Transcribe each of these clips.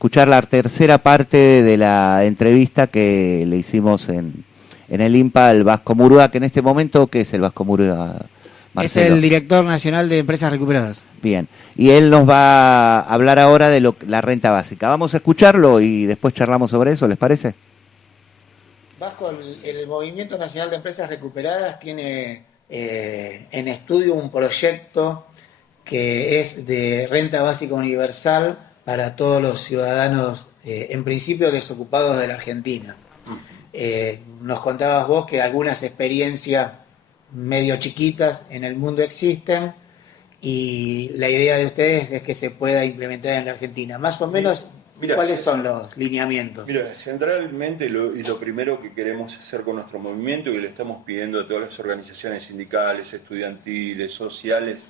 escuchar la tercera parte de la entrevista que le hicimos en el INPA al Vasco Murúa, que en este momento, ¿qué es el Vasco Murúa, Marcelo? Es el director nacional de Empresas Recuperadas. Bien, y él nos va a hablar ahora de la renta básica. Vamos a escucharlo y después charlamos sobre eso, ¿les parece? Vasco, el Movimiento Nacional de Empresas Recuperadas tiene en estudio un proyecto que es de renta básica universal para todos los ciudadanos, en principio desocupados de la Argentina. Nos contabas vos que algunas experiencias medio chiquitas en el mundo existen y la idea de ustedes es que se pueda implementar en la Argentina. Más o menos, ¿cuáles son los lineamientos? Mira, centralmente lo primero que queremos hacer con nuestro movimiento y que le estamos pidiendo a todas las organizaciones sindicales, estudiantiles, sociales,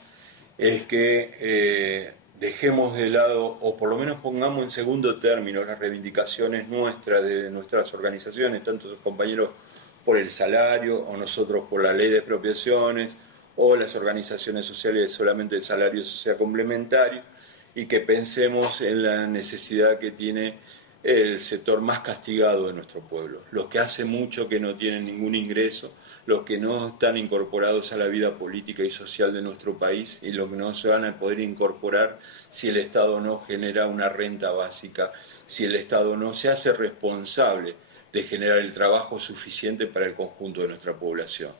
es que dejemos de lado, o por lo menos pongamos en segundo término, las reivindicaciones nuestras, de nuestras organizaciones, tanto sus compañeros por el salario, o nosotros por la ley de expropiaciones, o las organizaciones sociales solamente el salario sea complementario, y que pensemos en la necesidad que tiene el sector más castigado de nuestro pueblo, los que hace mucho que no tienen ningún ingreso, los que no están incorporados a la vida política y social de nuestro país y los que no se van a poder incorporar si el Estado no genera una renta básica, si el Estado no se hace responsable de generar el trabajo suficiente para el conjunto de nuestra población.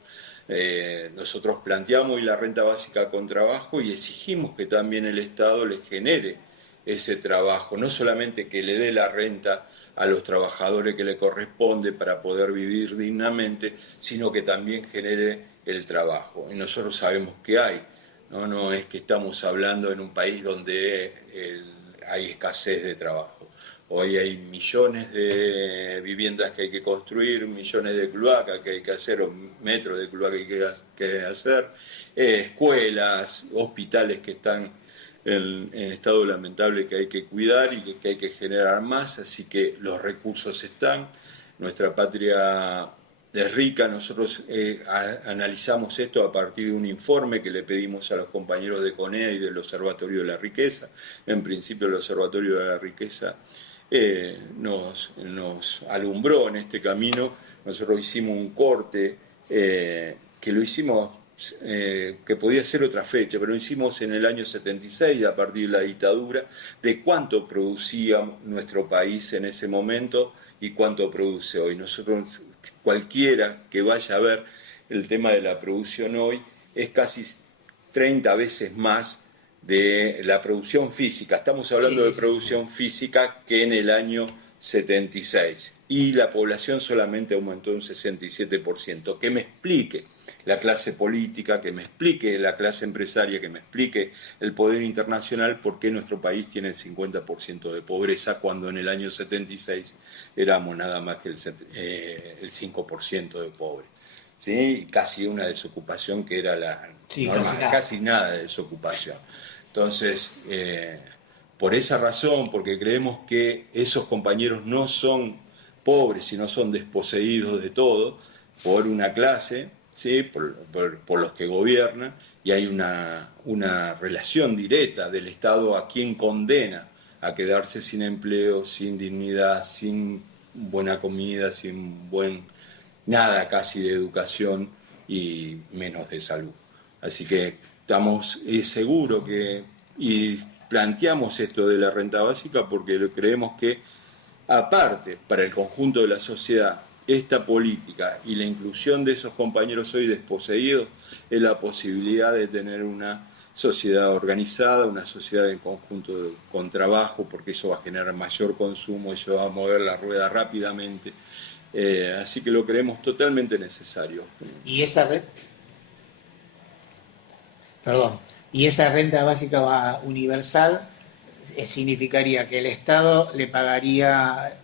Nosotros planteamos hoy la renta básica con trabajo y exigimos que también el Estado le genere ese trabajo, no solamente que le dé la renta a los trabajadores que le corresponde para poder vivir dignamente, sino que también genere el trabajo. Y nosotros sabemos que hay, no es que estamos hablando en un país donde hay escasez de trabajo. Hoy hay millones de viviendas que hay que construir, millones de cloacas que hay que hacer, o metros de cloacas que hay que hacer, escuelas, hospitales que están en estado lamentable que hay que cuidar y que hay que generar más, así que los recursos están, nuestra patria es rica, nosotros analizamos esto a partir de un informe que le pedimos a los compañeros de CONEA y del Observatorio de la Riqueza. En principio el Observatorio de la Riqueza nos alumbró en este camino, nosotros hicimos un corte que lo hicimos que podía ser otra fecha, pero lo hicimos en el año 76, a partir de la dictadura, de cuánto producía nuestro país en ese momento y cuánto produce hoy. Nosotros, cualquiera que vaya a ver el tema de la producción hoy, es casi 30 veces más de la producción física. Estamos hablando de producción física que en el año 76. Y la población solamente aumentó un 67%. Que me explique la clase política, que me explique la clase empresaria, que me explique el poder internacional por qué nuestro país tiene el 50% de pobreza cuando en el año 76 éramos nada más que el 5% de pobres. ¿Sí? Y casi una desocupación que era la normal, casi nada de desocupación. Entonces, por esa razón, porque creemos que esos compañeros no son pobres, sino son desposeídos de todo por una clase, ¿sí? por los que gobiernan, y hay una relación directa del Estado a quien condena a quedarse sin empleo, sin dignidad, sin buena comida, sin nada casi de educación y menos de salud. Así que estamos seguros y planteamos esto de la renta básica porque creemos que, aparte, para el conjunto de la sociedad, esta política y la inclusión de esos compañeros hoy desposeídos es la posibilidad de tener una sociedad organizada, una sociedad en conjunto con trabajo, porque eso va a generar mayor consumo, eso va a mover la rueda rápidamente. Así que lo creemos totalmente necesario. ¿Y esa renta básica universal significaría que el Estado le pagaría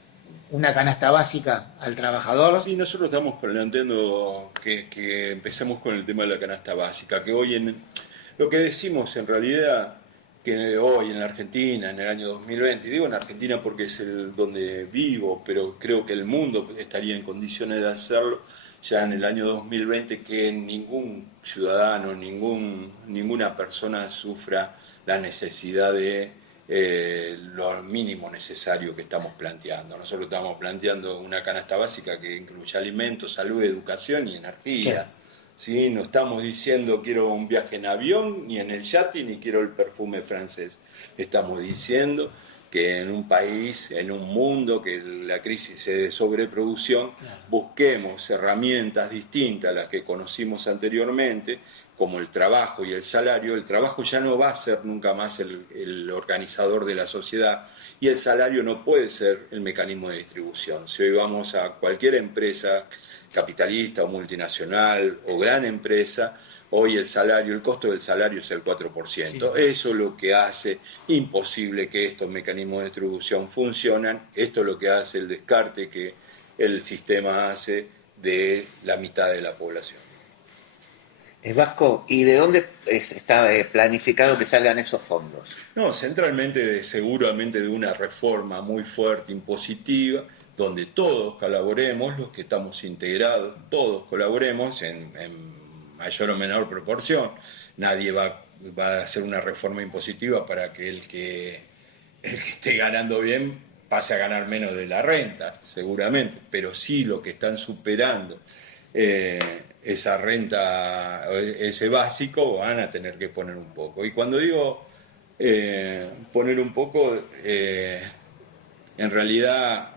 una canasta básica al trabajador? Sí, nosotros estamos planteando que empecemos con el tema de la canasta básica, que hoy lo que decimos en realidad, que hoy en la Argentina, en el año 2020, y digo en Argentina porque es donde vivo, pero creo que el mundo estaría en condiciones de hacerlo, ya en el año 2020, que ningún ciudadano, ninguna persona sufra la necesidad de lo mínimo necesario que estamos planteando. Nosotros estamos planteando una canasta básica que incluye alimentos, salud, educación y energía. Claro. ¿Sí? No estamos diciendo quiero un viaje en avión, ni en el yate, ni quiero el perfume francés. Estamos diciendo que en un país, en un mundo, que la crisis es de sobreproducción, busquemos herramientas distintas a las que conocimos anteriormente, como el trabajo y el salario. El trabajo ya no va a ser nunca más el organizador de la sociedad, y el salario no puede ser el mecanismo de distribución. Si hoy vamos a cualquier empresa capitalista o multinacional o gran empresa, hoy el costo del salario es el 4%. Sí. Eso es lo que hace imposible que estos mecanismos de distribución funcionen. Esto es lo que hace el descarte que el sistema hace de la mitad de la población. Vasco, ¿y de dónde está planificado que salgan esos fondos? No, centralmente, seguramente de una reforma muy fuerte, impositiva, donde todos colaboremos, los que estamos integrados, todos colaboremos en mayor o menor proporción. Nadie va a hacer una reforma impositiva para que el que esté ganando bien pase a ganar menos de la renta, seguramente, pero sí lo que están superando esa renta, ese básico, van a tener que poner un poco. Y cuando digo poner un poco, en realidad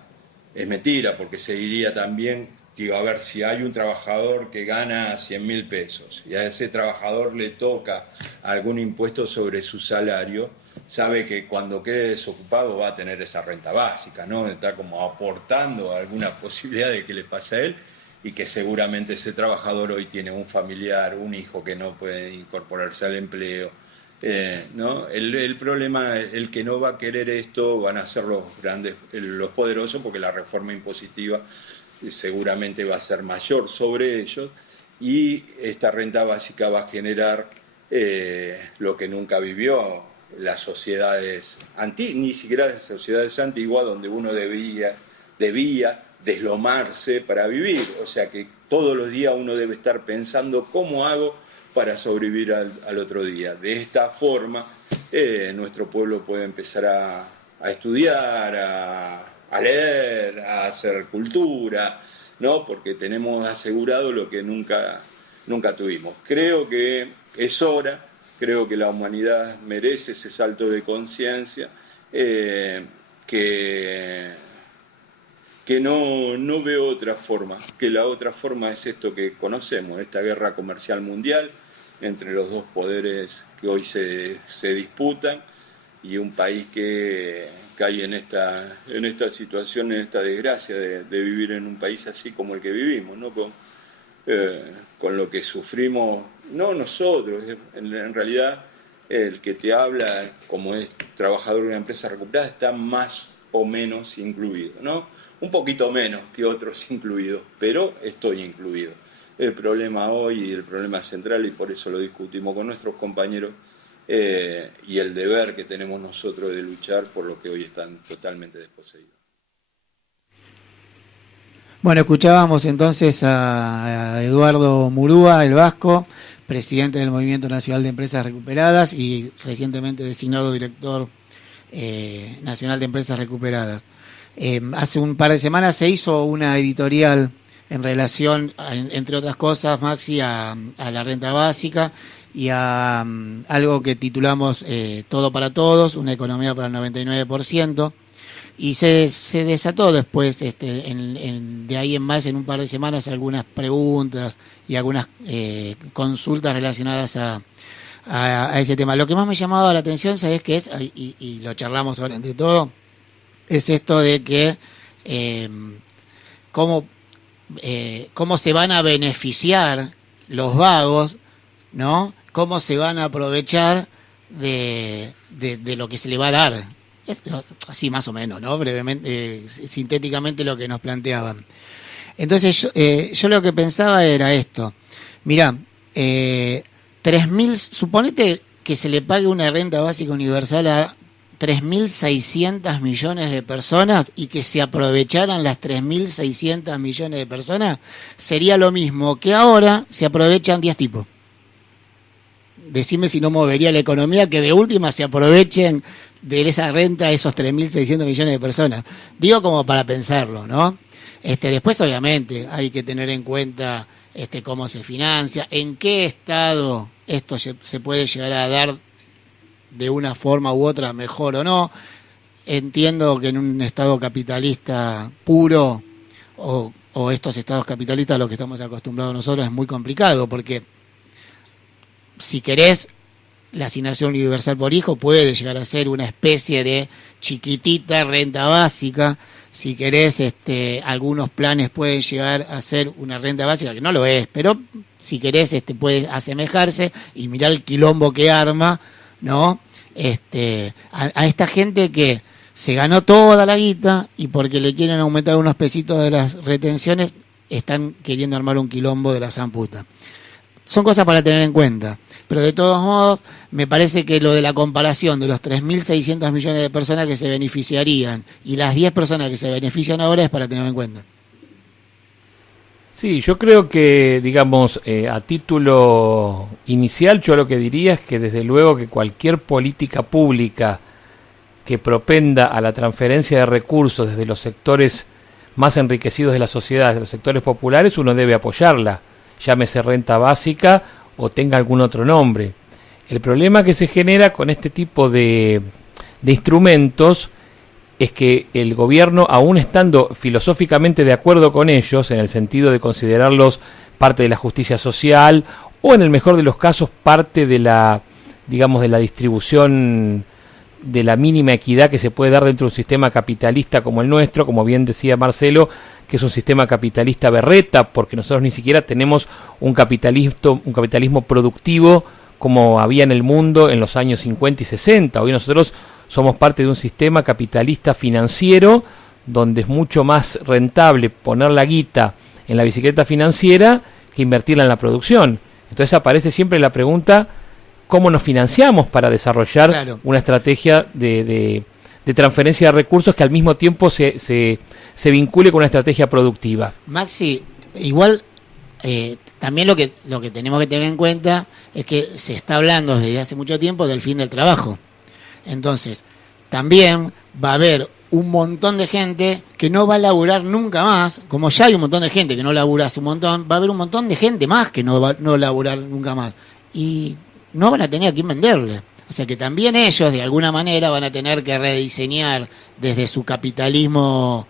es mentira, porque se diría también, digo, a ver, si hay un trabajador que gana 100.000 pesos y a ese trabajador le toca algún impuesto sobre su salario, sabe que cuando quede desocupado va a tener esa renta básica, ¿no? Está como aportando alguna posibilidad de que le pase a él, y que seguramente ese trabajador hoy tiene un familiar, un hijo que no puede incorporarse al empleo, ¿no? El problema, el que no va a querer esto van a ser los grandes, los poderosos, porque la reforma impositiva seguramente va a ser mayor sobre ellos, y esta renta básica va a generar lo que nunca vivió las sociedades ni siquiera las sociedades antiguas, donde uno debía deslomarse para vivir. O sea que todos los días uno debe estar pensando cómo hago para sobrevivir al otro día. De esta forma nuestro pueblo puede empezar a estudiar, a leer, a hacer cultura, ¿no? Porque tenemos asegurado lo que nunca tuvimos. Creo que es hora, creo que la humanidad merece ese salto de conciencia, que no veo otra forma, que la otra forma es esto que conocemos, esta guerra comercial mundial entre los dos poderes que hoy se disputan, y un país que cae en esta situación, en esta desgracia de vivir en un país así como el que vivimos, ¿no? Con lo que sufrimos, no nosotros, en realidad el que te habla como es trabajador de una empresa recuperada está más o menos incluido, ¿no? Un poquito menos que otros incluidos, pero estoy incluido. El problema hoy, y el problema central, y por eso lo discutimos con nuestros compañeros, y el deber que tenemos nosotros de luchar por lo que hoy están totalmente desposeídos. Bueno, escuchábamos entonces a Eduardo Murúa, el Vasco, presidente del Movimiento Nacional de Empresas Recuperadas y recientemente designado director nacional de Empresas Recuperadas. Hace un par de semanas se hizo una editorial en relación, entre otras cosas, Maxi, a la renta básica y a algo que titulamos Todo para Todos, una economía para el 99%, y se desató después, de ahí en más, en un par de semanas, algunas preguntas y algunas consultas relacionadas a ese tema. Lo que más me llamaba la atención, ¿sabés qué es? Y lo charlamos ahora entre todos, es esto de que cómo se van a beneficiar los vagos, ¿no? Cómo se van a aprovechar de lo que se le va a dar. Es así más o menos, ¿no? Brevemente, sintéticamente lo que nos planteaban. Entonces yo lo que pensaba era esto. Mirá, 3.000, suponete que se le pague una renta básica universal a 3.600 millones de personas y que se aprovecharan las 3.600 millones de personas, sería lo mismo que ahora se aprovechan 10 tipos. Decime si no movería la economía, que de última se aprovechen de esa renta a esos 3.600 millones de personas. Digo como para pensarlo, ¿no? Después, obviamente, hay que tener en cuenta cómo se financia, en qué estado esto se puede llegar a dar de una forma u otra, mejor o no. Entiendo que en un estado capitalista puro o estos estados capitalistas a los que estamos acostumbrados nosotros es muy complicado, porque si querés, la asignación universal por hijo puede llegar a ser una especie de chiquitita renta básica. Si querés, algunos planes pueden llegar a ser una renta básica, que no lo es, pero si querés, puede asemejarse y mirar el quilombo que arma, ¿no? A esta gente que se ganó toda la guita y porque le quieren aumentar unos pesitos de las retenciones, están queriendo armar un quilombo de la zamputa. Son cosas para tener en cuenta, pero de todos modos me parece que lo de la comparación de los 3.600 millones de personas que se beneficiarían y las 10 personas que se benefician ahora es para tener en cuenta. Sí, yo creo que, digamos, a título inicial, yo lo que diría es que desde luego que cualquier política pública que propenda a la transferencia de recursos desde los sectores más enriquecidos de la sociedad, de los sectores populares, uno debe apoyarla, llámese renta básica o tenga algún otro nombre. El problema que se genera con este tipo de instrumentos es que el gobierno, aún estando filosóficamente de acuerdo con ellos, en el sentido de considerarlos parte de la justicia social, o en el mejor de los casos parte de la, digamos, de la distribución de la mínima equidad que se puede dar dentro de un sistema capitalista como el nuestro, como bien decía Marcelo, que es un sistema capitalista berreta, porque nosotros ni siquiera tenemos un capitalismo productivo como había en el mundo en los años 50 y 60. Hoy nosotros somos parte de un sistema capitalista financiero donde es mucho más rentable poner la guita en la bicicleta financiera que invertirla en la producción. Entonces aparece siempre la pregunta, ¿cómo nos financiamos para desarrollar una estrategia de transferencia de recursos que al mismo tiempo se vincule con una estrategia productiva? Maxi, igual también lo que tenemos que tener en cuenta es que se está hablando desde hace mucho tiempo del fin del trabajo. Entonces, también va a haber un montón de gente que no va a laburar nunca más, como ya hay un montón de gente que no labura hace un montón, va a haber un montón de gente más que no va a laburar nunca más. Y no van a tener a quién venderle. O sea que también ellos, de alguna manera, van a tener que rediseñar desde su capitalismo,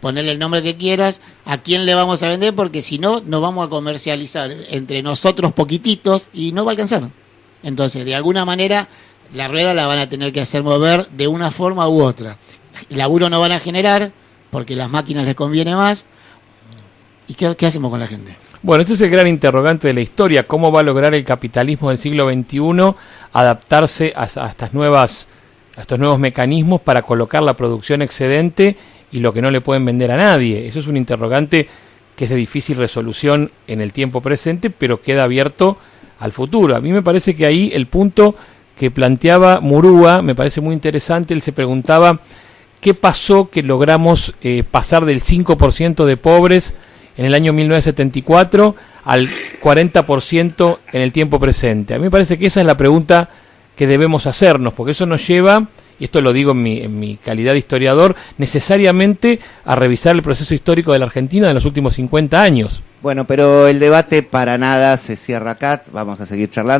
ponerle el nombre que quieras, a quién le vamos a vender, porque si no, nos vamos a comercializar entre nosotros poquititos y no va a alcanzar. Entonces, de alguna manera, la rueda la van a tener que hacer mover de una forma u otra. Laburo no van a generar, porque las máquinas les conviene más. ¿Y qué hacemos con la gente? Bueno, este es el gran interrogante de la historia. ¿Cómo va a lograr el capitalismo del siglo XXI adaptarse a estos nuevos mecanismos para colocar la producción excedente y lo que no le pueden vender a nadie? Eso es un interrogante que es de difícil resolución en el tiempo presente, pero queda abierto al futuro. A mí me parece que ahí el punto que planteaba Murúa me parece muy interesante. Él se preguntaba qué pasó que logramos pasar del 5% de pobres en el año 1974 al 40% en el tiempo presente. A mí me parece que esa es la pregunta que debemos hacernos, porque eso nos lleva, y esto lo digo en mi calidad de historiador, necesariamente a revisar el proceso histórico de la Argentina de los últimos 50 años. Bueno, pero el debate para nada se cierra acá, vamos a seguir charlando.